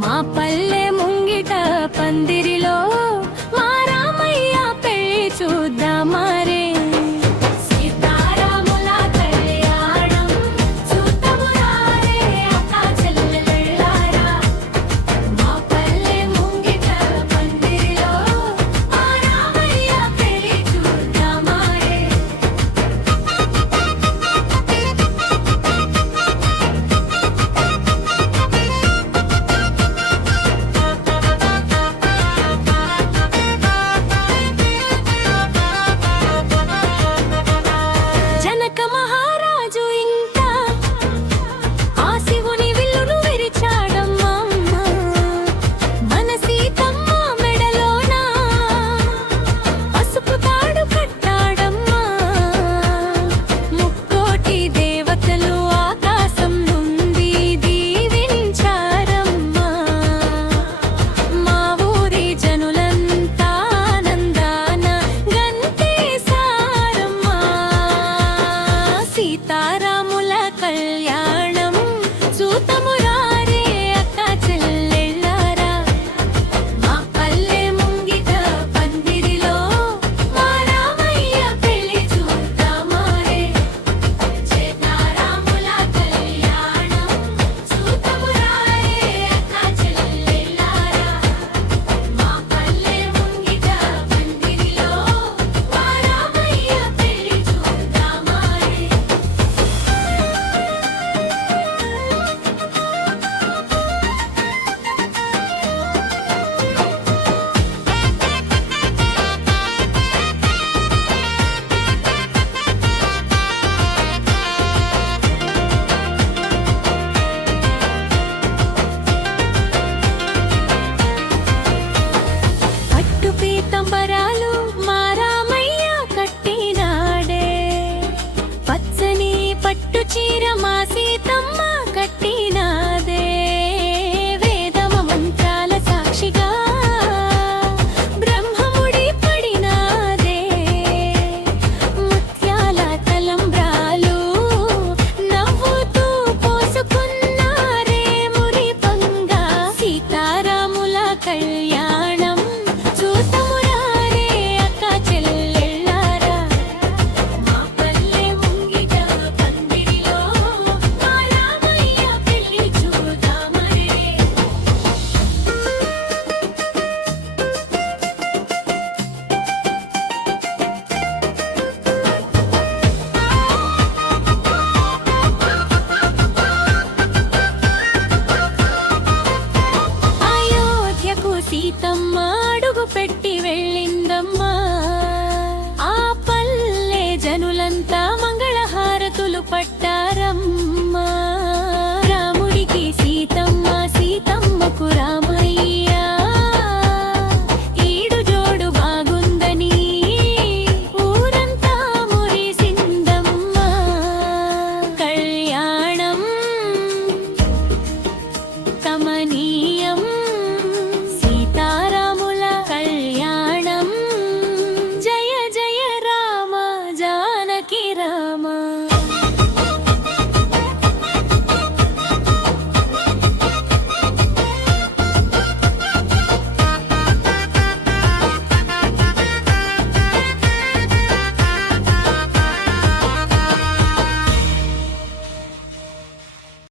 మా పల్లె ముంగిట పందిరిలో మా రామయ్య పెళ్లి చూద్దామారే. సీతారాముల కళ్యాణం చూతమురారే అక్క చెల్లెళ్ళారా. మా పల్లె ముంగిట పందిరిలో మా రామయ్య పెళ్లి చూద్దామారే. సీతారాముల కళ్యాణం చూతమురారే అక్క చెల్లెళ్ళారా. మా పల్లె ముంగిట పందిరిలో మా రామయ్య పెళ్లి చూద్దామారే. పీతంబరాలు మా రామయ్య కట్టినాడే. పచ్చని పట్టు చీర మా సీతమ్మ కట్టినాదే. వేదమ మంత్రాల సాక్షిగా బ్రహ్మముడి పడినాదే. ముత్యాల తలంబ్రాలు నవ్వుతూ పోసుకున్నారే మురిపంగా. సీతారాముల కళ్యాణం చూతమురారే అక్క చెల్లెళ్ళారా. మా పల్లె ముంగిట పందిరిలో మా రామయ్య పెళ్లి చూద్దామరే. అయోధ్యకు సీతమ్మ అడుగు పెట్టి వెళ్ళిందమ్మా. ఆ పల్లె జనులంతా మంగళహారతులు పట్టారమ్మా. రాముడికి సీతమ్మ, సీతమ్మకు రామయ్య. ఈడు జోడు బాగుందని ఊరంతా మురిసిందమ్మా. కళ్యాణం కమనీ